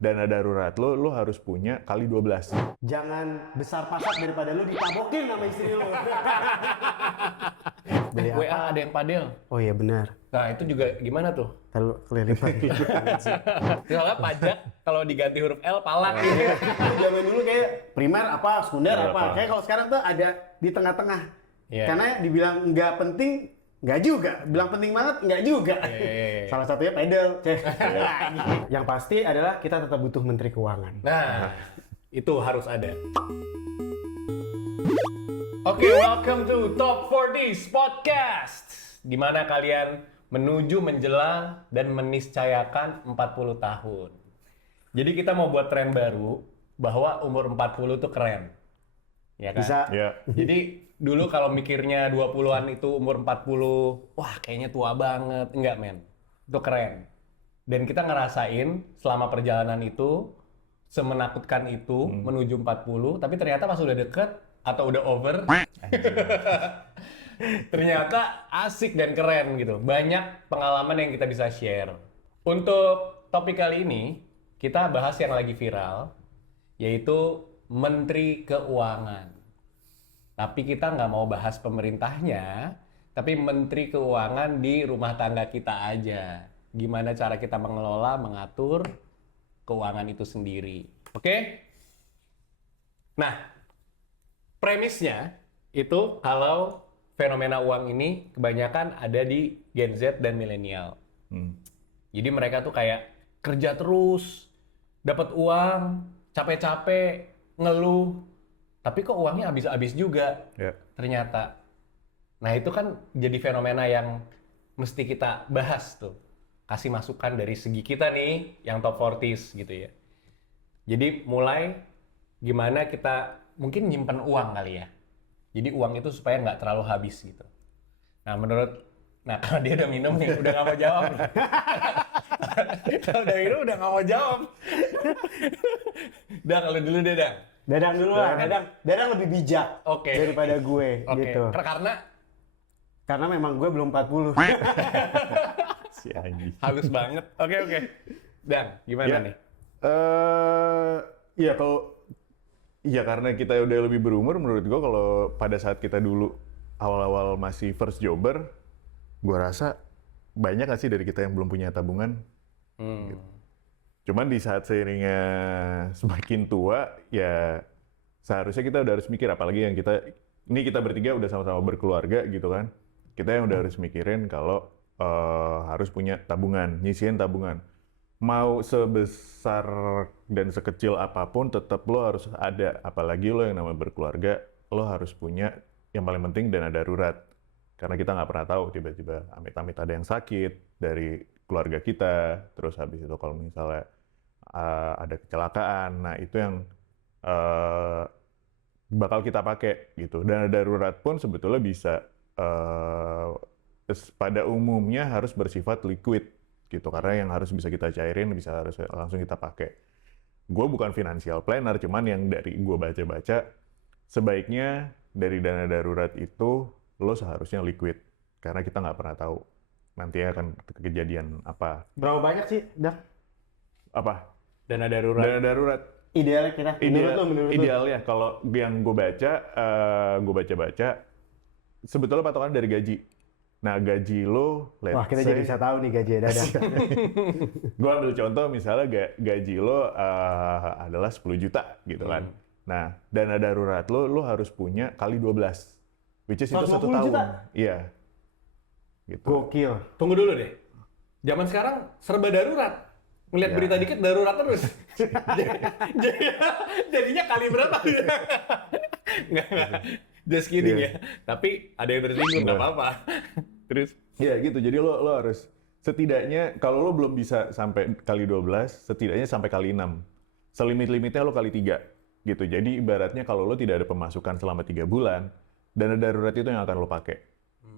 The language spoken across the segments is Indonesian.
dana darurat lo harus punya kali 12. Jangan besar pasak daripada lu ditabokin sama istri lu. Beli WA apa? ada yang padel. Oh iya benar. Nah itu juga gimana tuh? Kalau keliling lagi. Soalnya pajak kalau diganti huruf L palak gitu. Zaman dulu kayak primer apa, sekunder Iya, apa. apa. Kayak kalau sekarang tuh ada di tengah-tengah. Iya. Karena dibilang nggak penting, nggak juga. Bilang penting banget, nggak juga. Iya. Salah satunya pedal. Yang pasti adalah kita tetap butuh menteri keuangan. Nah, itu harus ada. Oke, welcome to Top 40 Podcast. Di mana kalian menuju menjelang dan meniscayakan 40 tahun. Jadi kita mau buat tren baru bahwa umur 40 tuh keren. Ya kan? Bisa. Ya. Jadi dulu kalau mikirnya 20-an itu umur 40, wah kayaknya tua banget. Enggak, men. Itu keren. Dan kita ngerasain selama perjalanan itu semenakutkan itu menuju 40, tapi ternyata pas udah deket atau udah over, ternyata asik dan keren gitu. Banyak pengalaman yang kita bisa share. Untuk topik kali ini, kita bahas yang lagi viral, yaitu Menteri Keuangan. Tapi kita nggak mau bahas pemerintahnya, tapi Menteri Keuangan di rumah tangga kita aja. Gimana cara kita mengelola, mengatur keuangan itu sendiri. Oke? Nah, premisnya itu kalau fenomena uang ini kebanyakan ada di Gen Z dan milenial. Jadi mereka tuh kayak kerja terus, dapat uang, capek-capek, ngeluh, tapi kok uangnya habis-habis juga Ya. ternyata. Nah itu kan jadi fenomena yang mesti kita bahas tuh. Kasih masukan dari segi kita nih, yang top 40s gitu ya. Jadi mulai gimana kita mungkin nyimpen uang kali ya. Jadi uang itu supaya nggak terlalu habis gitu. Nah karena dia udah minum nih, udah nggak mau jawab nih. Kalau udah minum udah nggak mau jawab. Dang, kalau dulu deh, Dang. Dadang dulu lah, Dadang lebih bijak Oke. daripada gue gitu. Karena memang gue belum 40. Si anjing. halus banget. Oke. Dang, gimana Ya. nih? Ya kalau karena kita udah lebih berumur, menurut gua kalau pada saat kita dulu awal-awal masih first jobber, gua rasa banyak nggak sih dari kita yang belum punya tabungan. Gitu. Cuman di saat seiringnya semakin tua, ya seharusnya kita udah harus mikir, apalagi yang kita bertiga udah sama-sama berkeluarga gitu kan. Kita yang udah harus mikirin kalau harus punya tabungan, nyisihin tabungan. Mau sebesar dan sekecil apapun, tetap lo harus ada. Apalagi lo yang namanya berkeluarga, lo harus punya yang paling penting dana darurat. Karena kita nggak pernah tahu, tiba-tiba amit-amit ada yang sakit dari keluarga kita. Terus habis itu kalau misalnya ada kecelakaan, nah itu yang bakal kita pakai gitu. Dana darurat pun sebetulnya bisa pada umumnya harus bersifat liquid gitu, karena yang harus bisa kita cairin harus langsung kita pakai. Gue bukan financial planner, cuman yang dari gue baca-baca, sebaiknya dari dana darurat itu lo seharusnya liquid, karena kita nggak pernah tahu nantinya akan kejadian apa. Berapa banyak sih, Dak? Apa? Dana darurat. Dana darurat. Idealnya kita, menurut lu? Idealnya kalau yang gue baca, sebetulnya patokan dari gaji. Nah, gaji lo, Wah, kita jadi bisa tahu nih gaji Dadang. Gue ambil contoh misalnya gaji lo adalah 10 juta gitu kan. Nah, dana darurat lo harus punya kali 12. Which is itu 1 tahun. juta? Iya. Gitu. Gokil. Tunggu dulu deh. Zaman sekarang serba darurat. Melihat Ya. berita dikit darurat terus. Jadinya kali berapa? Nggak. Just kidding Iya. ya. Tapi ada yang tersinggung, nggak apa-apa. Terus? Iya gitu, jadi lo harus setidaknya, kalau lo belum bisa sampai kali 12, setidaknya sampai kali 6. Selimit-limitnya lo kali 3 gitu. Jadi ibaratnya kalau lo tidak ada pemasukan selama 3 bulan, dana darurat itu yang akan lo pakai.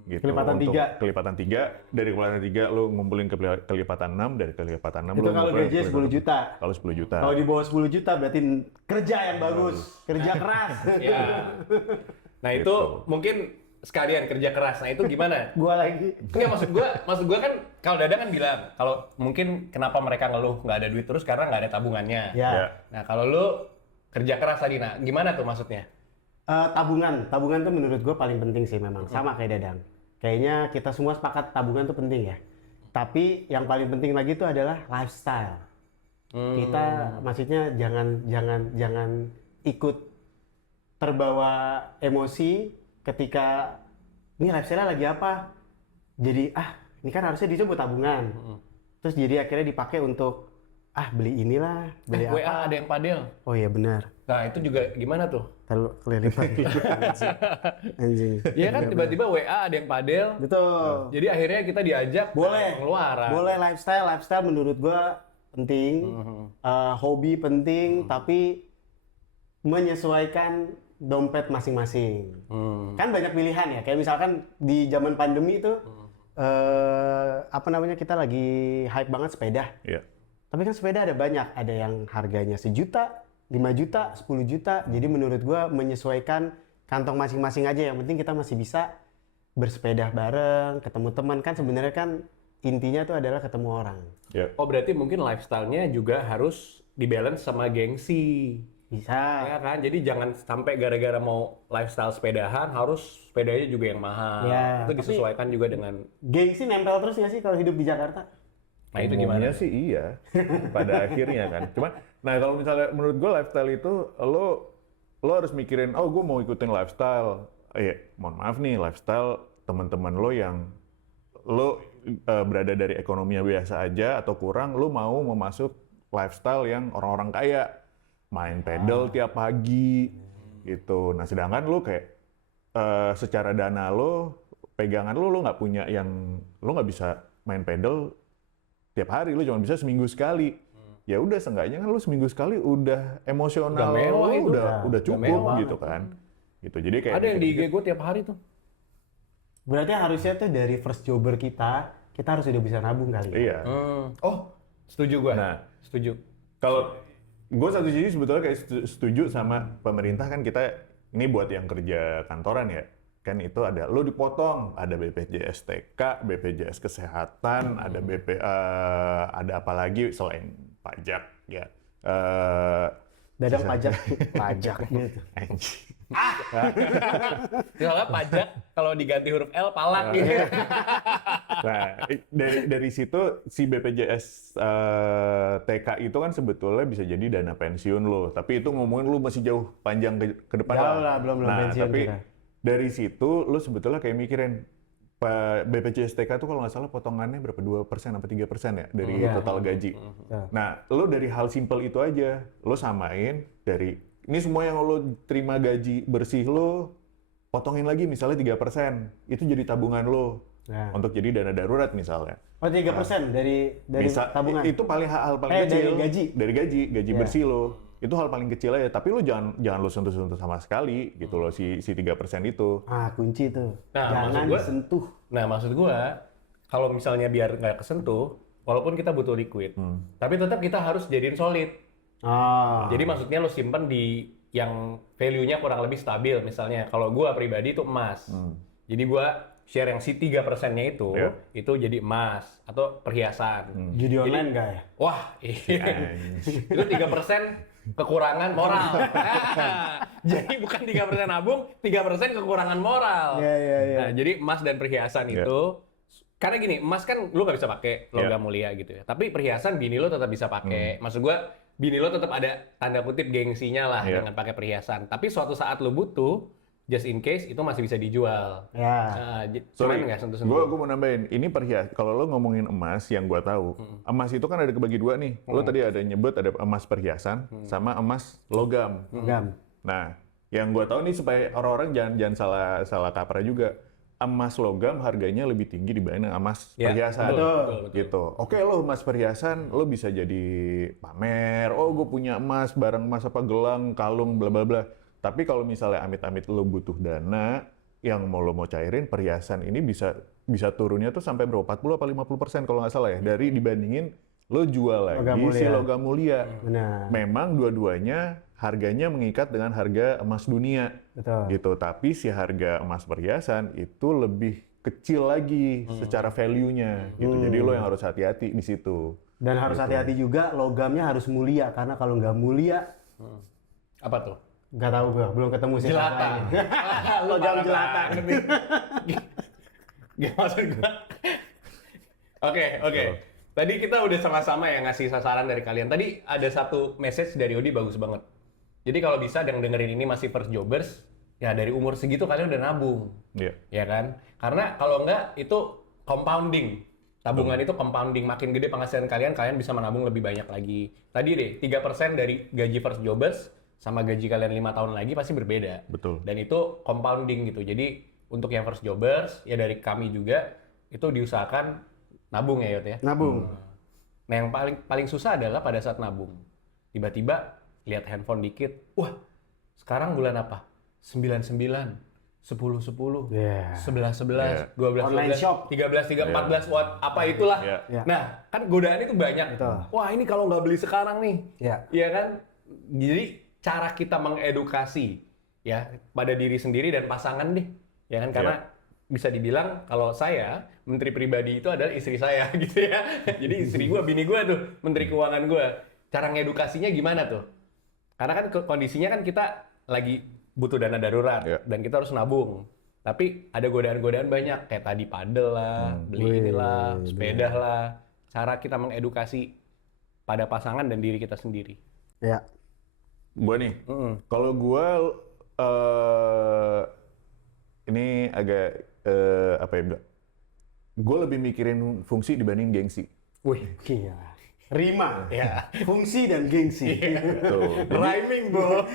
Gitu. Kelipatan Untuk 3. Kelipatan 3, dari kelipatan 3 lo ngumpulin kelipatan 6, dari kelipatan 6 Itu lo kalau ngumpulin gajinya 10 juta. Kalau 10 juta. Kalau di bawah 10 juta berarti kerja yang bagus, kerja keras. Ya. Nah itu Gitu. mungkin sekalian kerja keras. Nah itu gimana? Gua lagi. Enggak, maksud gua kan kalau Dadang kan bilang kalau mungkin kenapa mereka ngeluh nggak ada duit terus karena nggak ada tabungannya. Ya. Ya. Nah kalau lu kerja keras tadi, nah gimana tuh maksudnya? Tabungan tuh menurut gue paling penting sih memang, sama kayak Dadang. Kayaknya kita semua sepakat tabungan tuh penting ya. Tapi yang paling penting lagi tuh adalah lifestyle. Kita maksudnya jangan ikut terbawa emosi ketika ini lifestyle lagi apa. Jadi ini kan harusnya dia buat tabungan. Terus jadi akhirnya dipakai untuk beli inilah, beli apa. WA ada yang padel. Oh iya benar. Nah itu juga gimana tuh? Terlalu kelilipan. Anjing. Iya kan tiba-tiba WA ada yang padel. Betul. Jadi akhirnya kita diajak Boleh. pengeluaran. Boleh lifestyle menurut gua penting. Hobi penting, tapi menyesuaikan dompet masing-masing. Kan banyak pilihan ya. Kayak misalkan di zaman pandemi itu kita lagi hype banget sepeda. Iya. Tapi kan sepeda ada banyak, ada yang harganya 1 juta, 5 juta, 10 juta. Jadi menurut gua menyesuaikan kantong masing-masing aja. Yang penting kita masih bisa bersepeda bareng, ketemu teman. Kan sebenarnya kan intinya tuh adalah ketemu orang. Ya. Oh berarti mungkin lifestyle-nya juga harus dibalance sama gengsi. Bisa. Ya kan? Jadi jangan sampai gara-gara mau lifestyle sepedahan harus sepedanya juga yang mahal. Ya, Itu disesuaikan juga dengan Gengsi nempel terus nggak sih kalau hidup di Jakarta? nah itu gimana? Umumnya sih iya, pada akhirnya kan. Cuman, nah kalau misalnya menurut gue lifestyle itu, lo harus mikirin, oh gue mau ikutin lifestyle. Mohon maaf nih, lifestyle teman-teman lo yang lo berada dari ekonominya biasa aja atau kurang, lo mau memasuk lifestyle yang orang-orang kaya, main pedal tiap pagi, gitu. Nah sedangkan lo kayak secara dana lo, pegangan lo nggak punya yang, lo nggak bisa main pedal tiap hari, lu cuma bisa seminggu sekali. Ya udah seenggaknya kan lu seminggu sekali udah emosional Udah mewah lu itu. udah Udah cukup mewah. gitu kan. Gitu. Jadi kayak Ada yang di IG gue tiap hari tuh. Berarti harusnya tuh dari first jobber kita harus udah bisa nabung kali. Iya. Oh, setuju gue. Nah. Setuju. Kalau gue satu sisi sebetulnya kayak setuju sama pemerintah kan kita ini buat yang kerja kantoran ya. Kan itu ada, lo dipotong, ada BPJS TK, BPJS Kesehatan, ada ada apa lagi selain pajak ya. Dadang pajak gitu. Anjing. Soalnya pajak kalau diganti huruf L palak gitu. Nah, dari situ si BPJS TK itu kan sebetulnya bisa jadi dana pensiun lo, tapi itu ngomongin lo masih jauh panjang ke depan. Jauh lah, belum pensiun tapi kita. dari situ lo sebetulnya kayak mikirin BPJS TK tuh kalau nggak salah potongannya berapa 2% apa 3% ya dari total gaji. Nah, lo dari hal simpel itu aja, lo samain dari ini semua yang lo terima gaji bersih lo, potongin lagi misalnya 3%, itu jadi tabungan lo untuk jadi dana darurat misalnya. Oh 3% dari tabungan? Itu hal paling kecil. Dari gaji? Dari gaji bersih lo. Itu hal paling kecil aja, tapi lo jangan lo sentuh-sentuh sama sekali gitu loh si 3% itu. Kunci tuh. Nah, jangan disentuh. Nah, maksud gue, kalau misalnya biar nggak kesentuh, walaupun kita butuh liquid, tapi tetap kita harus jadiin solid. Jadi maksudnya lo simpen di yang value-nya kurang lebih stabil. Misalnya, kalau gue pribadi itu emas. Jadi gue share yang si 3%-nya itu jadi emas atau perhiasan. Judi online nggak ya? Wah, iya. Itu 3% kekurangan moral. Jadi bukan 3% nabung, 3% kekurangan moral. Iya. Nah, jadi emas dan perhiasan itu, karena gini, emas kan lu nggak bisa pakai logam mulia gitu ya. Tapi perhiasan bini lo tetap bisa pakai. Maksud gua, bini lo tetap ada tanda kutip gengsinya lah dengan pakai perhiasan. Tapi suatu saat lo butuh, just in case itu masih bisa dijual. Ya. Sorry, nggak sentuh-sentuh. gue mau nambahin, ini perhiasan, kalau lo ngomongin emas yang gue tahu, emas itu kan ada kebagi dua nih. Lo tadi ada nyebut ada emas perhiasan sama emas logam. Nah, yang gue tahu nih supaya orang-orang jangan salah kaprah juga. Emas logam harganya lebih tinggi dibanding emas perhiasan. Betul. Gitu. Oke, lo emas perhiasan, lo bisa jadi pamer. Oh, gue punya emas, barang emas apa gelang, kalung, bla bla bla. Tapi kalau misalnya amit-amit lo butuh dana yang lo mau cairin, perhiasan ini bisa turunnya tuh sampai berapa? 40 apa 50% kalau nggak salah ya, dari dibandingin lo jual Logam lagi si mulia. logam mulia. Benar. Memang dua-duanya harganya mengikat dengan harga emas dunia. Betul. Gitu, tapi si harga emas perhiasan itu lebih kecil lagi secara value-nya gitu. Jadi lo yang harus hati-hati di situ. Dan harus hati-hati juga logamnya harus mulia karena kalau nggak mulia Apa tuh? nggak tahu gua, belum ketemu sih. Jelata. Logam jelata. Gak maksud gua. Oke. Tadi kita udah sama-sama ya ngasih sasaran dari kalian. Tadi ada satu message dari Odi bagus banget. Jadi kalau bisa yang dengerin ini masih first jobbers, ya dari umur segitu kalian udah nabung. Iya. Ya kan? Karena kalau enggak itu compounding. Tabungan itu compounding, makin gede penghasilan kalian, kalian bisa menabung lebih banyak lagi. Tadi deh, 3% dari gaji first jobbers sama gaji kalian 5 tahun lagi pasti berbeda. Betul. Dan itu compounding gitu. Jadi untuk yang first jobbers, ya dari kami juga, itu diusahakan nabung ya Yot ya. Nabung. Nah yang paling susah adalah pada saat nabung. Tiba-tiba lihat handphone dikit, wah sekarang bulan apa? 99, 10, Yeah. 11, 12, Online 12, shop. 13, 14, what, apa itulah. Yeah. Nah, kan godaan itu banyak. Betul. Wah, ini kalau nggak beli sekarang nih. Ya. Iya kan? Jadi, cara kita mengedukasi ya pada diri sendiri dan pasangan deh. Ya kan? Karena bisa dibilang kalau saya, menteri pribadi itu adalah istri saya gitu ya. Jadi istri gua, bini gua tuh, menteri keuangan gua. Cara ngedukasinya gimana tuh? Karena kan kondisinya kan kita lagi butuh dana darurat dan kita harus nabung. Tapi ada godaan-godaan banyak kayak tadi padel lah, beli inilah, sepeda lah. Cara kita mengedukasi pada pasangan dan diri kita sendiri. Ya. Gua nih, kalau gua ini agak apa ya bilang? Gue lebih mikirin fungsi dibanding gengsi. Wih, Gila. Rima. ya. Fungsi dan gengsi. Tuh. Rhyming, bro.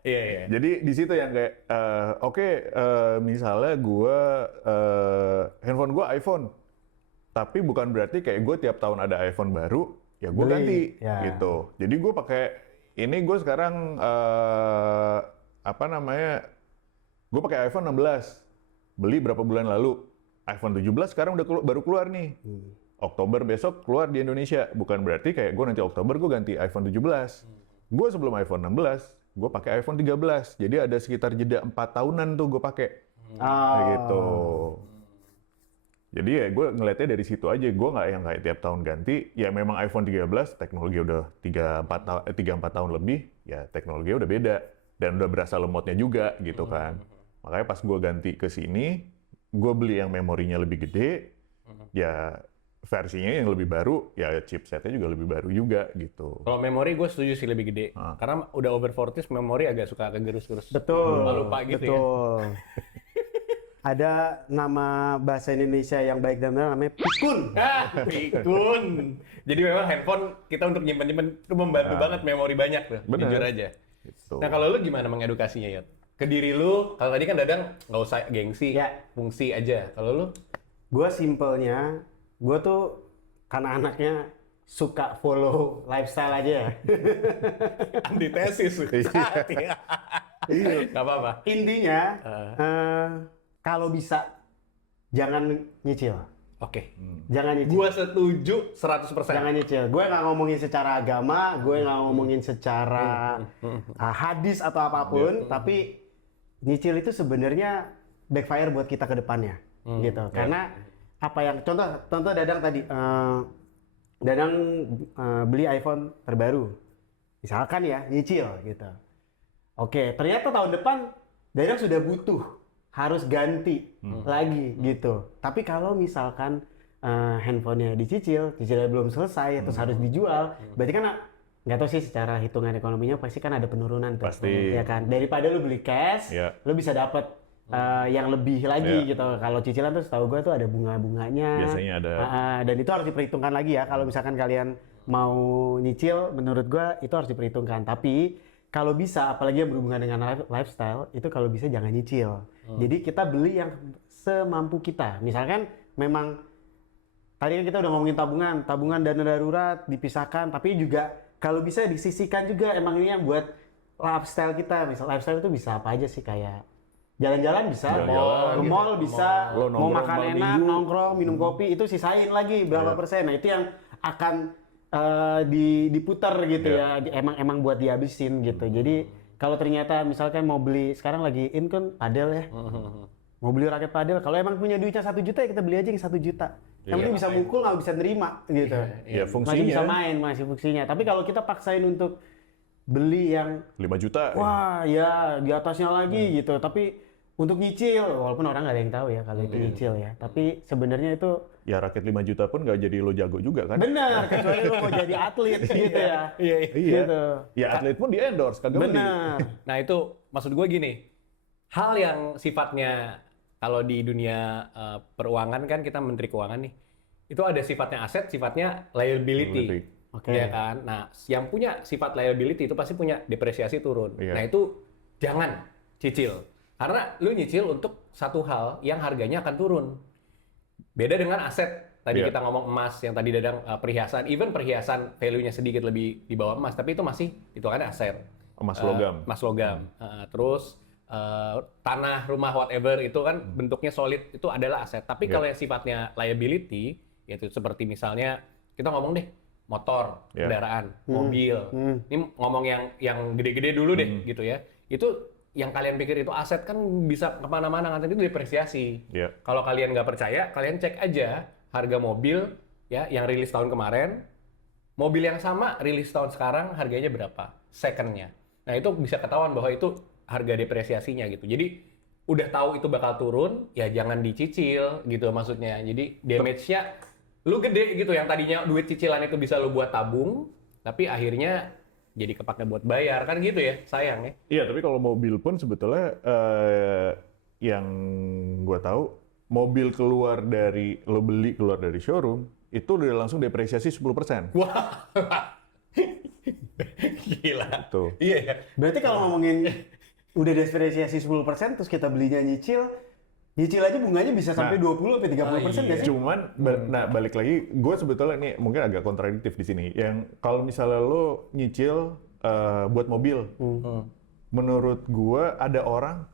Iya, iya. Jadi di situ yang kayak oke, misalnya gue handphone gue iPhone, tapi bukan berarti kayak gue tiap tahun ada iPhone baru ya gue Beli, ganti ya. gitu. Jadi gue pakai ini, gue sekarang apa namanya, gue pakai iPhone 16, beli berapa bulan lalu, iPhone 17 sekarang udah baru keluar nih. Oktober besok keluar di Indonesia. Bukan berarti kayak gue nanti Oktober gue ganti iPhone 17. Gue sebelum iPhone 16, gue pakai iPhone 13. Jadi ada sekitar jeda 4 tahunan tuh gue pakai. Kayak gitu. Jadi ya gue ngeliatnya dari situ aja. Gue nggak yang kayak tiap tahun ganti. Ya memang iPhone 13 teknologi udah 3-4 tahun lebih. Ya teknologinya udah beda. Dan udah berasa lemotnya juga gitu kan. Makanya pas gue ganti ke sini, gue beli yang memorinya lebih gede. Ya versinya yang lebih baru, ya chipsetnya juga lebih baru juga gitu. Kalau memori gue setuju sih lebih gede. Karena udah over 40 memori agak suka kegerus-gerus. Betul. Lupa gitu ya. Betul. Ada nama bahasa Indonesia yang baik dan benar namanya pikun. Pikun. Jadi memang handphone kita untuk nyimpen-nyimpen itu membantu banget memori banyak tuh. Bener. Jujur aja. Gitu. Nah kalau lu gimana mengedukasinya Yot? Ke diri lu, kalau tadi kan Dadang nggak usah gengsi, Ya. fungsi aja. Kalau lu? Gue simpelnya, gue tuh karena anaknya suka follow lifestyle aja ya. Antitesis. Gak apa-apa. Intinya, kalau bisa jangan nyicil. Oke. Jangan nyicil. Gua setuju 100%. Jangan nyicil. Gue nggak ngomongin secara agama, gue nggak ngomongin secara hadis atau apapun, tapi nyicil itu sebenarnya backfire buat kita ke depannya, gitu. Karena apa yang contoh Dadang tadi, Dadang beli iPhone terbaru, misalkan ya nyicil, gitu. Oke, ternyata tahun depan Dadang sudah butuh, harus ganti lagi, gitu. Tapi kalau misalkan handphonenya dicicil, cicilnya belum selesai, terus harus dijual, berarti kan nggak tahu sih secara hitungan ekonominya pasti kan ada penurunan tuh. Pasti. Ya kan, daripada lu beli cash, Ya. lu bisa dapat yang lebih lagi gitu. Kalau cicilan tuh setahu gue tuh ada bunga-bunganya. Biasanya ada. Dan itu harus diperhitungkan lagi ya. Kalau misalkan kalian mau nyicil, menurut gue itu harus diperhitungkan. Tapi kalau bisa, apalagi yang berhubungan dengan lifestyle, itu kalau bisa jangan nyicil. Jadi kita beli yang semampu kita. Misalkan memang tadi kan kita udah ngomongin tabungan dana darurat dipisahkan, tapi juga kalau bisa disisihkan juga emang ini yang buat lifestyle kita. Misal lifestyle itu bisa apa aja sih, kayak Jalan-jalan bisa, Jalan-jalan, ke mall bisa, Lo mau nongkrong makan malam enak, minggu. nongkrong, minum kopi, itu sisain lagi berapa persen. Nah itu yang akan diputar gitu ya, emang buat dihabisin gitu. Jadi kalau ternyata misalkan mau beli, sekarang lagi in kan padel ya, mau beli raket padel, kalau emang punya duitnya 1 juta ya kita beli aja yang 1 juta. Yang penting bisa mukul, nggak bisa nerima gitu. Ya Masih bisa fungsinya main, masih fungsinya. Tapi kalau kita paksain untuk beli yang 5 juta. wah ya di atasnya lagi gitu, tapi untuk nyicil, walaupun orang nggak ada yang tahu ya kalau itu nyicil ya, tapi sebenarnya itu Ya raket 5 juta pun nggak jadi lo jago juga kan? benar, kecuali lo mau jadi atlet gitu ya. Iya. Gitu. Ya atlet pun di endorse, kagak beli. Benar. Nah itu maksud gue gini, hal yang sifatnya kalau di dunia peruangan kan kita menteri keuangan nih, itu ada sifatnya aset, sifatnya liability. Oke. Ya kan? Nah, yang punya sifat liability itu pasti punya depresiasi turun. Iya. Nah, itu jangan cicil. Karena lu nyicil untuk satu hal yang harganya akan turun. Beda dengan aset. Tadi Iya. kita ngomong emas, yang tadi Dadang perhiasan, even perhiasan value-nya sedikit lebih di bawah emas, tapi itu masih hitungannya aset. Emas logam. Emas logam. Terus tanah, rumah, whatever itu kan bentuknya solid, itu adalah aset. Tapi Iya. kalau yang sifatnya liability, yaitu seperti misalnya kita ngomong deh motor, Iya. kendaraan, mobil. Ini ngomong yang gede-gede dulu deh gitu ya. Itu yang kalian pikir itu aset kan bisa kemana-mana, nanti itu depresiasi. Iya. Kalau kalian nggak percaya, kalian cek aja harga mobil ya yang rilis tahun kemarin, mobil yang sama rilis tahun sekarang harganya berapa secondnya. Nah itu bisa ketahuan bahwa itu harga depresiasinya gitu. Jadi udah tahu itu bakal turun, ya jangan dicicil gitu maksudnya. Jadi damage-nya lu gede gitu, yang tadinya duit cicilan itu bisa lu buat tabung, tapi akhirnya jadi kepake buat bayar kan gitu ya, sayang ya. Iya, tapi kalau mobil pun sebetulnya yang gue tahu mobil keluar dari showroom itu udah langsung depresiasi 10%. Wah, gila. Tuh. Iya ya. Berarti kalau ngomongin udah depresiasi 10% terus kita belinya nyicil aja bunganya bisa sampai 20 sampai 30% nggak sih? Cuman, nah balik lagi, gue sebetulnya ini mungkin agak kontradiktif di sini. Yang kalau misalnya lo nyicil buat mobil, menurut gue ada orang,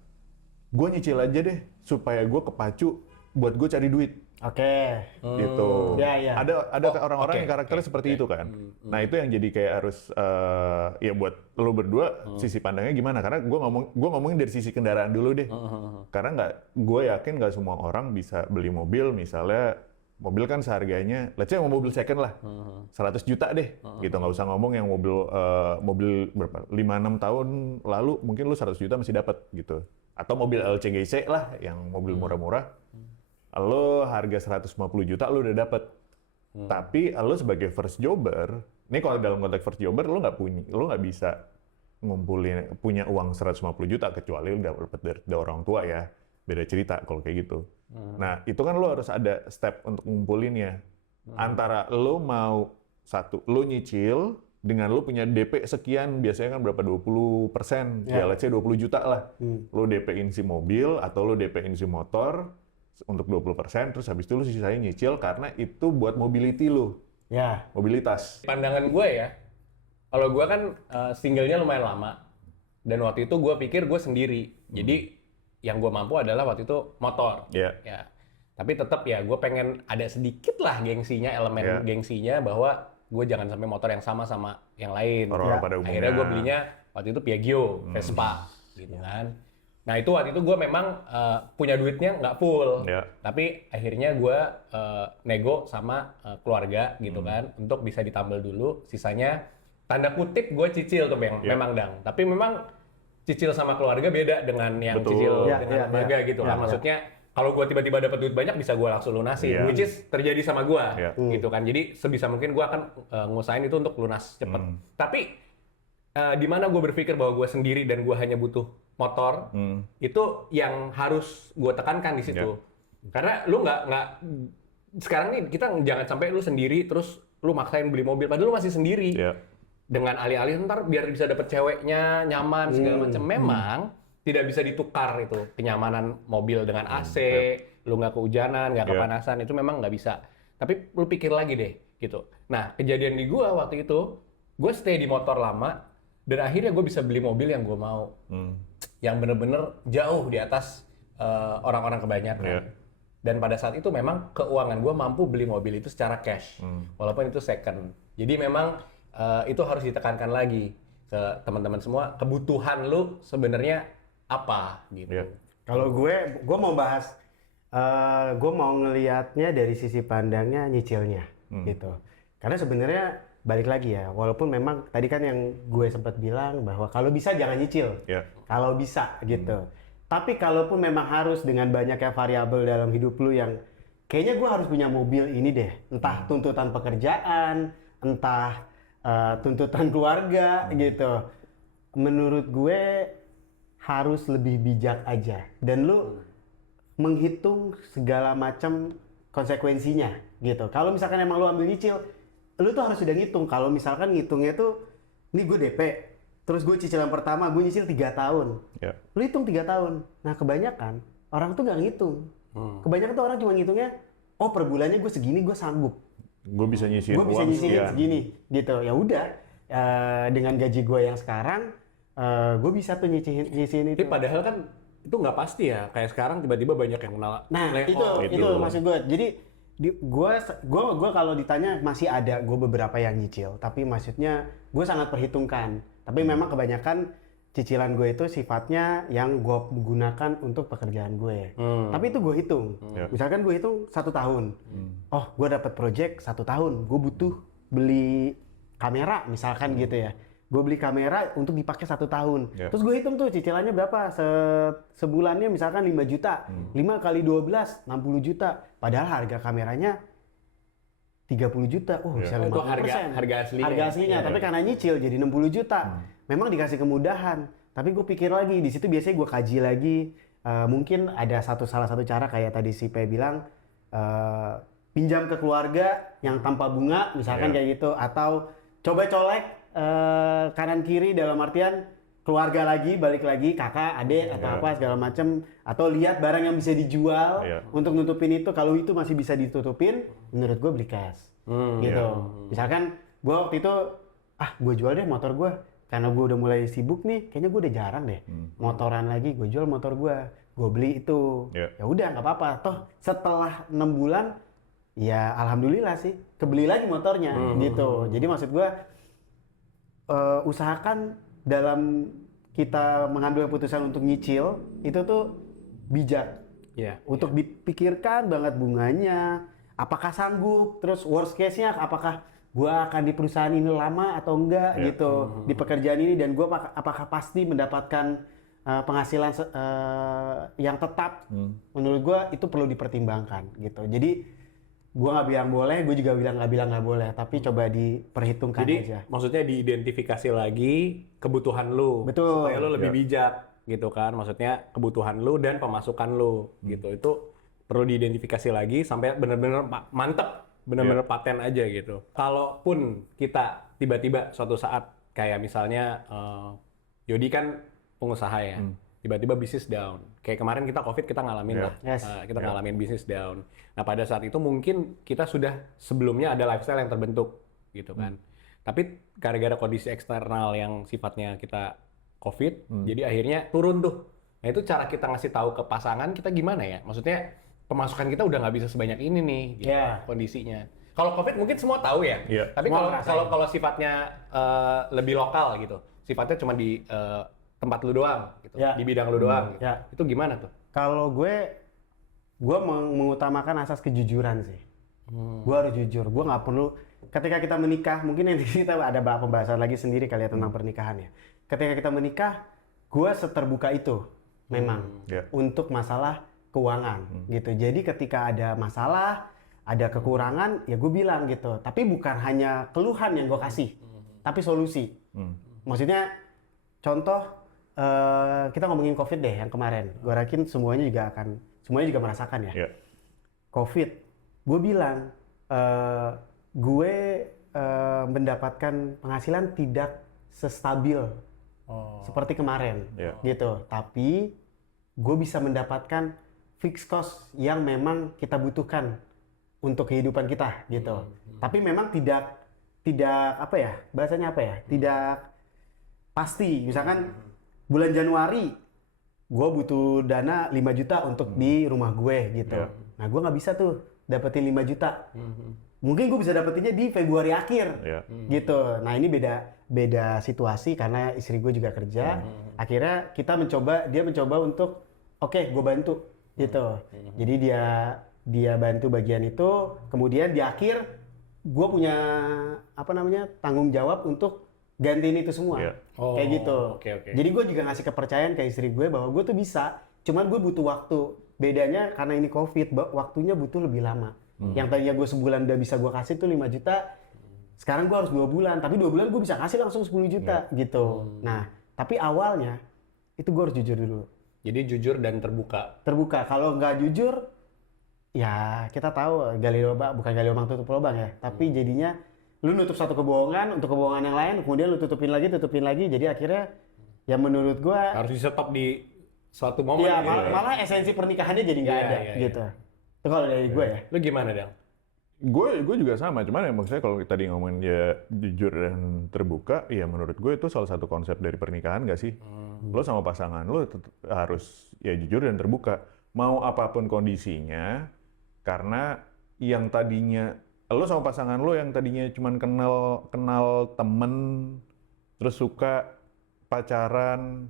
gue nyicil aja deh supaya gue kepacu buat gue cari duit. Oke. Gitu. Ya, ya. Ada orang-orang oke, yang karakternya seperti itu kan. Nah itu yang jadi kayak harus ya buat lo berdua sisi pandangnya gimana? Karena gue ngomongin dari sisi kendaraan dulu deh. Karena gue yakin nggak semua orang bisa beli mobil, misalnya mobil kan seharganya, let's say mobil second lah, 100 juta deh, gitu. Nggak usah ngomong yang mobil berapa, 5-6 tahun lalu mungkin lu 100 juta masih dapat gitu. Atau mobil LCGC lah, yang mobil murah-murah, lo harga 150 juta lo udah dapet. Tapi lo sebagai first jobber, ini kalau dalam konteks first jobber lo nggak bisa ngumpulin punya uang 150 juta kecuali lo dapet dari orang tua ya. Beda cerita kalau kayak gitu. Nah, itu kan lo harus ada step untuk ngumpulinnya. Antara lo mau lo nyicil dengan lo punya DP sekian, biasanya kan berapa 20%, ya let's say 20 juta lah. Lo DP-in si mobil atau lo DP-in si motor untuk 20%, terus habis itu lu sisain nyicil karena itu buat mobility lu. Ya. Mobilitas. Pandangan gue ya, kalau gue kan singlenya lumayan lama, dan waktu itu gue pikir gue sendiri. Jadi yang gue mampu adalah waktu itu motor. Iya. Ya. Tapi tetap ya gue pengen ada sedikit lah gengsinya, elemen gengsinya bahwa gue jangan sampai motor yang sama yang lain. Orang-orang pada umumnya. Akhirnya gue belinya waktu itu Piaggio, Vespa, gitu kan. Nah itu waktu itu gue memang punya duitnya nggak full, tapi akhirnya gue nego sama keluarga gitu kan, untuk bisa ditambal dulu, sisanya tanda kutip gue cicil tuh memang Dang. Tapi memang cicil sama keluarga beda dengan yang cicil dengan keluarga gitu kan. Maksudnya kalau gue tiba-tiba dapat duit banyak bisa gue langsung lunasin, which is terjadi sama gue gitu kan. Jadi sebisa mungkin gue akan ngusahain itu untuk lunas cepet. Tapi di mana gue berpikir bahwa gue sendiri dan gue hanya butuh motor, itu yang harus gue tekankan di situ. Karena lu nggak sekarang nih kita jangan sampai lu sendiri terus lu maksain beli mobil padahal lu masih sendiri. Dengan alih-alih ntar biar bisa dapet ceweknya nyaman segala macam. Memang tidak bisa ditukar itu kenyamanan mobil dengan AC, lu nggak kehujanan, nggak kepanasan, itu memang nggak bisa. Tapi lu pikir lagi deh gitu. Nah kejadian di gue waktu itu, gue stay di motor lama dan akhirnya gue bisa beli mobil yang gue mau. yang bener-bener jauh di atas orang-orang kebanyakan. Iya. Dan pada saat itu memang keuangan gue mampu beli mobil itu secara cash, walaupun itu second. Jadi memang itu harus ditekankan lagi ke teman-teman semua, kebutuhan lu sebenarnya apa gitu. Iya. Kalau gue mau bahas, gue mau ngelihatnya dari sisi pandangnya nyicilnya gitu. Karena sebenarnya balik lagi ya, walaupun memang tadi kan yang gue sempat bilang bahwa kalau bisa jangan nyicil, Iya. kalau bisa gitu. Tapi kalaupun memang harus dengan banyaknya variabel dalam hidup lu yang kayaknya gue harus punya mobil ini deh, entah tuntutan pekerjaan, entah tuntutan keluarga gitu. Menurut gue harus lebih bijak aja dan lu menghitung segala macam konsekuensinya gitu. Kalau misalkan emang lu ambil nyicil, lu tuh harus sudah ngitung. Kalau misalkan ngitungnya tuh, ini gue DP, terus gue cicilan pertama, gue nyicil 3 tahun. Iya. Lu hitung 3 tahun. Nah kebanyakan orang tuh nggak ngitung. Kebanyakan tuh orang cuma ngitungnya, oh per bulannya gue segini, gue sanggup. Gue bisa nyisihin Gue bisa uang nyicilin sekian. segini, gitu. Ya udah, dengan gaji gue yang sekarang, gue bisa tuh nyisihin itu. Tapi padahal kan itu nggak pasti ya. Kayak sekarang tiba-tiba banyak yang kenal. Nah, layoff. itu maksud gue. Jadi gue kalau ditanya masih ada gue beberapa yang nyicil, tapi maksudnya gue sangat perhitungkan. Tapi memang kebanyakan cicilan gue itu sifatnya yang gue gunakan untuk pekerjaan gue. Tapi itu gue hitung. Misalkan gue hitung 1 tahun. Oh, gue dapat project 1 tahun. Gue butuh beli kamera misalkan gitu ya. Gue beli kamera untuk dipakai 1 tahun. Terus gue hitung tuh cicilannya berapa sebulannya misalkan 5 juta. 5 kali 12 60 juta. Padahal harga kameranya 30 juta. Oh, bisa 50%. Itu harga aslinya. Harga aslinya, tapi karena nyicil jadi 60 juta. Memang dikasih kemudahan. Tapi gue pikir lagi, di situ biasanya gue kaji lagi. Mungkin ada salah satu cara kayak tadi si P bilang, pinjam ke keluarga yang tanpa bunga, misalkan kayak gitu. Atau coba colek kanan kiri dalam artian keluarga lagi, balik lagi, kakak, adik, atau apa segala macem. Atau lihat barang yang bisa dijual untuk nutupin itu. Kalau itu masih bisa ditutupin, menurut gue beli cash. Gitu. Misalkan gue waktu itu, gue jual deh motor gue. Karena gue udah mulai sibuk nih, kayaknya gue udah jarang deh motoran lagi. Gue jual motor gue beli itu. Ya udah nggak apa-apa. Toh setelah 6 bulan, ya alhamdulillah sih kebeli lagi motornya gitu. Jadi maksud gue usahakan dalam kita mengambil keputusan untuk nyicil itu tuh bijak. Untuk dipikirkan banget bunganya, apakah sanggup, terus worst case-nya apakah gua akan di perusahaan ini lama atau enggak gitu di pekerjaan ini, dan gua apakah pasti mendapatkan penghasilan yang tetap. Menurut gua itu perlu dipertimbangkan gitu. Jadi gua nggak bilang boleh, gue juga nggak bilang nggak boleh, tapi coba diperhitungkan aja. Maksudnya diidentifikasi lagi kebutuhan lu. Betul. Supaya lu lebih bijak gitu kan. Maksudnya kebutuhan lu dan pemasukan lu gitu. Itu perlu diidentifikasi lagi sampai benar-benar mantep, benar-benar paten aja gitu. Kalaupun kita tiba-tiba suatu saat kayak misalnya Yodi kan pengusaha ya. Tiba-tiba bisnis down. Kayak kemarin kita COVID kita ngalamin lah. Kita ngalamin bisnis down. Nah pada saat itu mungkin kita sudah sebelumnya ada lifestyle yang terbentuk gitu kan. Tapi gara-gara kondisi eksternal yang sifatnya kita COVID, jadi akhirnya turun tuh. Nah itu cara kita ngasih tahu ke pasangan kita gimana ya? Maksudnya pemasukan kita udah nggak bisa sebanyak ini nih gitu, kondisinya. Kalau COVID mungkin semua tahu ya. Tapi kalau sifatnya lebih lokal gitu, sifatnya cuma di tempat lu doang gitu, di bidang lu doang gitu. Itu gimana tuh? Kalau gue mengutamakan asas kejujuran sih. Gue harus jujur, gue nggak perlu ketika kita menikah, mungkin nanti kita ada pembahasan lagi sendiri kali ya tentang pernikahan ya. Ketika kita menikah, gue seterbuka itu memang untuk masalah keuangan gitu. Jadi ketika ada masalah, ada kekurangan, ya gue bilang gitu. Tapi bukan hanya keluhan yang gue kasih, tapi solusi. Maksudnya contoh, kita ngomongin COVID deh yang kemarin. Gue yakin semuanya juga merasakan ya. COVID, gue bilang gue mendapatkan penghasilan tidak sestabil seperti kemarin, gitu. Tapi gue bisa mendapatkan fixed cost yang memang kita butuhkan untuk kehidupan kita, gitu. Tapi memang tidak apa ya, bahasanya apa ya? Tidak pasti. Misalkan bulan Januari gue butuh dana 5 juta untuk di rumah gue gitu. Iya. Nah gue nggak bisa tuh dapetin 5 juta. Mungkin gue bisa dapetinnya di Februari akhir Iya. gitu. Nah ini beda situasi karena istri gue juga kerja. Akhirnya dia mencoba untuk oke, gue bantu gitu. Jadi dia bantu bagian itu. Kemudian di akhir gue punya tanggung jawab untuk gantiin itu semua. Iya. Kayak gitu. Oke, oke. Jadi gue juga ngasih kepercayaan ke istri gue bahwa gue tuh bisa. Cuman gue butuh waktu. Bedanya karena ini COVID, waktunya butuh lebih lama. Yang tadinya gue sebulan udah bisa gue kasih tuh 5 juta, sekarang gue harus 2 bulan. Tapi 2 bulan gue bisa kasih langsung 10 juta gitu. Nah, tapi awalnya itu gue harus jujur dulu. Jadi jujur dan terbuka. Terbuka. Kalau nggak jujur, ya kita tahu bukan gali lubang tutup lubang ya. Tapi jadinya lu nutup satu kebohongan untuk kebohongan yang lain, kemudian lu tutupin lagi. Jadi akhirnya ya menurut gue Harus di-stop di suatu momen. ya, gitu. malah esensi pernikahannya jadi nggak Iya, ada iya, gitu. Itu kalau dari gue ya. Lu gimana, Dang? Gue juga sama, cuman ya maksudnya kalau tadi ngomongin ya jujur dan terbuka, ya menurut gue itu salah satu konsep dari pernikahan nggak sih? Lo sama pasangan lo harus ya jujur dan terbuka, mau apapun kondisinya, karena yang tadinya lo sama pasangan lo yang tadinya cuman kenal temen, terus suka pacaran,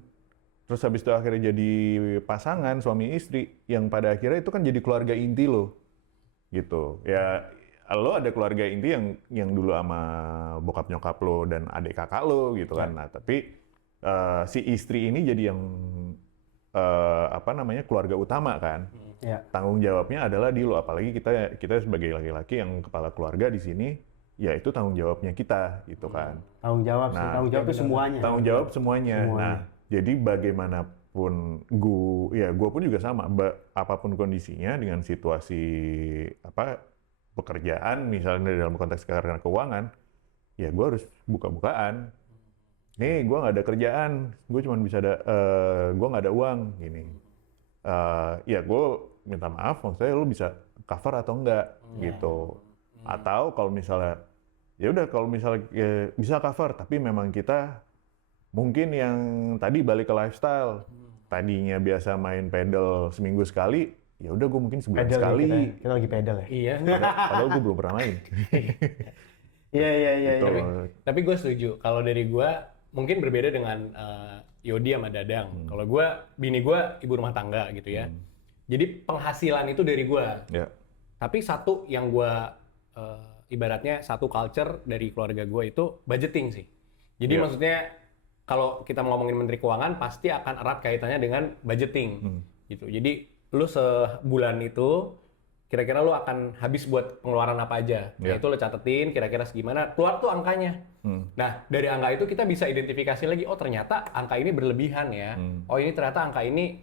terus habis itu akhirnya jadi pasangan suami istri, yang pada akhirnya itu kan jadi keluarga inti lo. Gitu ya, lo ada keluarga inti yang dulu sama bokap nyokap lo dan adik kakak lo gitu kan. Nah tapi si istri ini jadi yang keluarga utama kan. Ya. Tanggung jawabnya adalah di lo, apalagi kita sebagai laki-laki yang kepala keluarga di sini, ya itu tanggung jawabnya kita gitu kan. Tanggung jawab sih, Nah, tanggung jawab itu semuanya. Tanggung jawab semuanya. Nah, jadi bagaimanapun gue pun juga sama. Apapun kondisinya dengan situasi pekerjaan, misalnya dalam konteks karena keuangan, ya gue harus buka-bukaan. Nih, gue nggak ada kerjaan, gue cuma gue nggak ada uang, gini. Ya gue minta maaf, maksudnya lu bisa cover atau enggak, gitu. Atau kalau misalnya, ya udah kalau misalnya bisa cover, tapi memang kita mungkin yang tadi balik ke lifestyle, tadinya biasa main pedal seminggu sekali, ya udah gue mungkin sebulan Pedal ya, sekali. kita lagi pedal ya. Iya. Padahal gue belum pernah main. Iya. Gitu. Tapi gue setuju. Kalau dari gue mungkin berbeda dengan Yodi sama Dadang. Kalau gue, bini gue ibu rumah tangga gitu ya. Jadi penghasilan itu dari gue. Ya. Tapi satu yang gue ibaratnya satu culture dari keluarga gue itu budgeting sih. Jadi Iya. maksudnya kalau kita ngomongin Menteri Keuangan pasti akan erat kaitannya dengan budgeting gitu. Jadi lu sebulan itu kira-kira lu akan habis buat pengeluaran apa aja. Nah, Iya. itu lu catetin kira-kira segimana, keluar tuh angkanya. Nah, dari angka itu kita bisa identifikasi lagi, oh ternyata angka ini berlebihan ya. Oh ini ternyata angka ini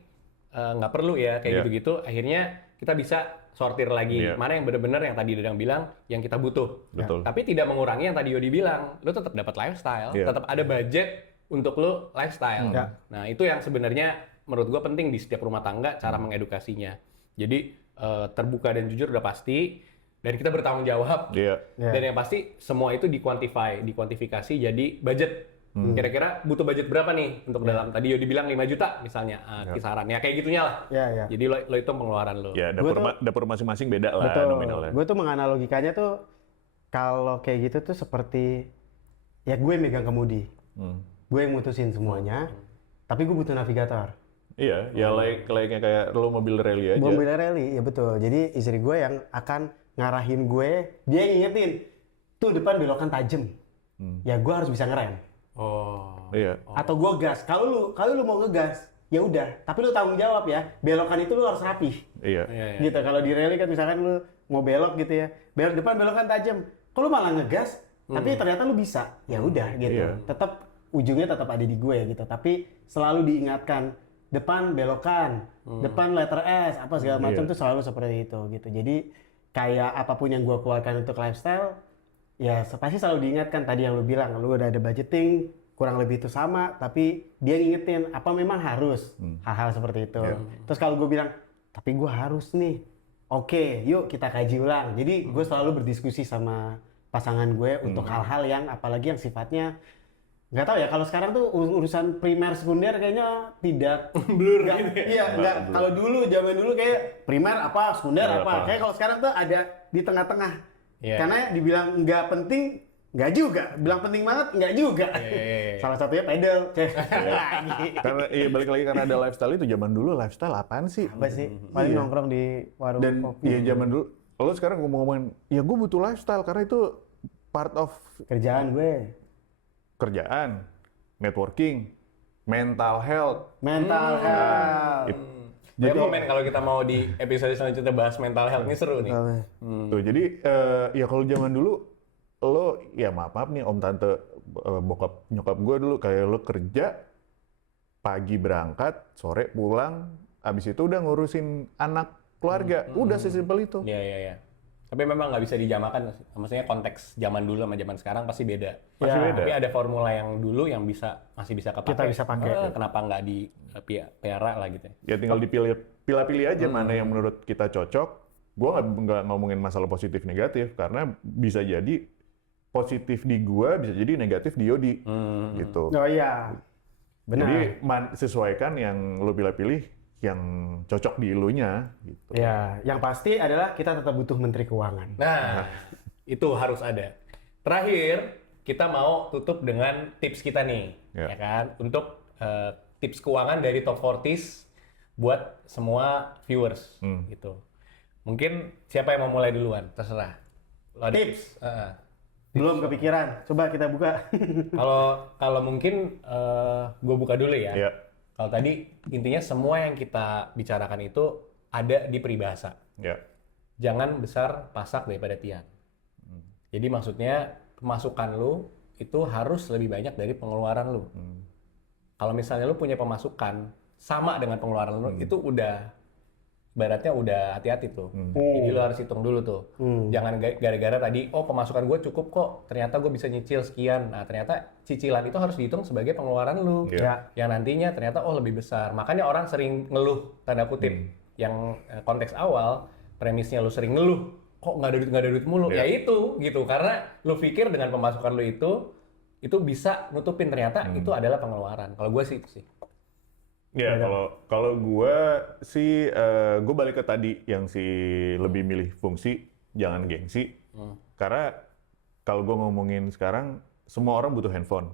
nggak perlu ya, kayak Iya. gitu-gitu. Akhirnya kita bisa sortir lagi, Iya. mana yang benar-benar yang tadi Dadang bilang, yang kita butuh. Betul. Tapi tidak mengurangi yang tadi Yodi bilang, lu tetap dapat lifestyle, Iya. tetap ada budget untuk lu lifestyle. Iya. Nah, itu yang sebenarnya menurut gue penting di setiap rumah tangga, cara mengedukasinya. Jadi terbuka dan jujur udah pasti, dan kita bertanggung jawab. Iya. Iya. Dan yang pasti semua itu dikuantifikasi jadi budget. Kira-kira butuh budget berapa nih untuk dalam tadi Yodi bilang 5 juta misalnya kisarannya kayak gitunya lah. Iya. Jadi lo hitung pengeluaran lo. Ya, dapur masing-masing beda lah Betul. nominalnya. Gue tuh menganalogikannya tuh kalau kayak gitu tuh seperti ya gue megang kemudi, gue yang mutusin semuanya, tapi gue butuh navigator. Iya, ya layaknya kayak lo mobil rally aja. Mobil rally, ya betul. Jadi istri gue yang akan ngarahin gue, dia yang ngingetin, tuh depan belokan tajam. Ya gue harus bisa ngerem. Oh. Iya. Atau gue gas. Kalau lu mau ngegas, ya udah. Tapi lu tanggung jawab ya. Belokan itu lu harus rapih. Iya. Gitu. Kalau di rally kan misalkan lu mau belok gitu ya, belok depan belokan tajam. Kalau malah ngegas, tapi ternyata lu bisa. Ya udah gitu. Iya. Tetap ujungnya tetap ada di gue gitu. Tapi selalu diingatkan depan belokan, depan letter S, apa segala macam tuh selalu seperti itu gitu. Jadi kayak apapun yang gue keluarkan untuk lifestyle, ya pasti selalu diingatkan tadi yang lu bilang, lu udah ada budgeting, kurang lebih itu sama, tapi dia ngingetin apa memang harus hal-hal seperti itu. Terus kalau gue bilang, tapi gue harus nih, oke, yuk kita kaji ulang. Jadi gue selalu berdiskusi sama pasangan gue untuk hal-hal yang apalagi yang sifatnya nggak tahu ya kalau sekarang tuh urusan primer sekunder kayaknya tidak Blur nggak, gitu ya? iya nggak kalau zaman dulu kayak primer apa sekunder Iya, apa apa. kayak kalau sekarang tuh ada di tengah-tengah Iya. karena dibilang nggak penting nggak juga bilang penting banget nggak juga Iya. salah satunya pedal lagi Karena iya balik lagi karena ada lifestyle itu. Zaman dulu lifestyle apaan sih? apa sih paling Iya. nongkrong di warung Dan kopi iya zaman dulu, lo sekarang ngomongin, ya gue butuh lifestyle karena itu part of kerjaan gue kerjaan, networking, mental health. mental health Jadi komen kalau kita mau di episode selanjutnya bahas mental health ini seru nih. Tuh, jadi ya kalau zaman dulu lo ya maaf nih om tante bokap nyokap gue dulu kayak lo kerja pagi berangkat sore pulang abis itu udah ngurusin anak keluarga udah sesimpel itu. Iya. Tapi memang nggak bisa dijamakan, maksudnya konteks zaman dulu sama zaman sekarang pasti beda. Pasti beda. Tapi ada formula yang dulu yang masih bisa kepakai. Kita bisa pakai. Kenapa nggak dipelihara lah gitu? Ya tinggal dipilih-pilih aja mana yang menurut kita cocok. Gue nggak ngomongin masalah positif negatif karena bisa jadi positif di gua bisa jadi negatif di Yodi gitu. oh iya benar Jadi sesuaikan yang lo pilih-pilih yang cocok di elunya gitu. ya yang pasti adalah kita tetap butuh menteri keuangan Nah, itu harus ada. Terakhir, kita mau tutup dengan tips kita nih, Ya. ya kan? Untuk tips keuangan dari Top 40s buat semua viewers, gitu. Mungkin siapa yang mau mulai duluan? Terserah. Lo ada Tips? Heeh. belum kepikiran coba kita buka Kalau mungkin gue buka dulu ya. Ya. Kalau tadi intinya semua yang kita bicarakan itu ada di peribahasa. Ya. Jangan besar pasak daripada tiang. Jadi maksudnya pemasukan lu itu harus lebih banyak dari pengeluaran lu. Kalau misalnya lu punya pemasukan sama dengan pengeluaran lu, itu udah ibaratnya udah hati-hati tuh. Jadi lu harus hitung dulu tuh. Jangan gara-gara tadi, oh pemasukan gue cukup kok, ternyata gue bisa nyicil sekian. Nah ternyata cicilan itu harus dihitung sebagai pengeluaran lu. Iya. ya Yang nantinya ternyata oh lebih besar. Makanya orang sering ngeluh, tanda kutip. Yang konteks awal, premisnya lu sering ngeluh, kok nggak ada duit mulu. Iya. Ya itu gitu, karena lu pikir dengan pemasukan lu itu bisa nutupin, ternyata itu adalah pengeluaran. Kalau gue sih itu sih. Ya, kalau gue sih, gue balik ke tadi yang si lebih milih fungsi, jangan gengsi. Karena kalau gue ngomongin sekarang, semua orang butuh handphone.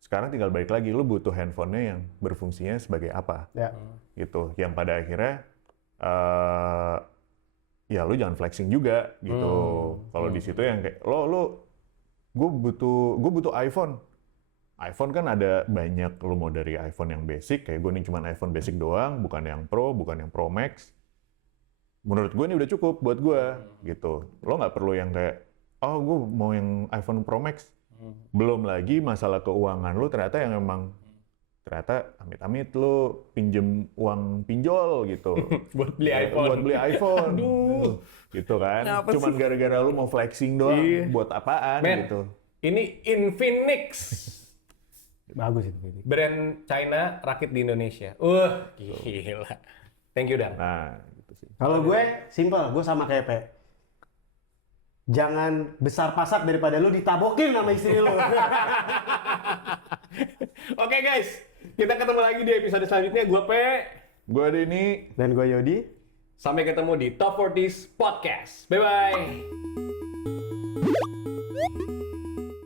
Sekarang tinggal balik lagi, lu butuh handphonenya yang berfungsinya sebagai apa, ya gitu. Yang pada akhirnya, ya lu jangan flexing juga, gitu. Kalau di situ yang kayak, gue butuh iPhone. iPhone kan ada banyak, lo mau dari iPhone yang basic, kayak gue nih cuma iPhone basic doang, bukan yang Pro, bukan yang Pro Max. Menurut gue ini udah cukup buat gue, gitu. Lo nggak perlu yang kayak, oh gue mau yang iPhone Pro Max. Belum lagi masalah keuangan lo ternyata yang emang, ternyata amit-amit lo pinjem uang pinjol gitu. Buat beli iPhone. Buat beli iPhone. Aduh. Gitu kan. Kenapa Cuman sih? gara-gara lo mau flexing doang, Iya. buat apaan Men, gitu. ini Infinix. bagus itu ini Brand China rakit di Indonesia. Gila. Thank you, Dan. Nah, gitu sih. kalau gue simple gue sama kayak Pe jangan besar pasak daripada lu ditabokin sama istri lu Oke, guys. Kita ketemu lagi di episode selanjutnya. Gue Pe. Gue ada ini. dan gue Yodi Sampai ketemu di Top 40s Podcast. Bye-bye.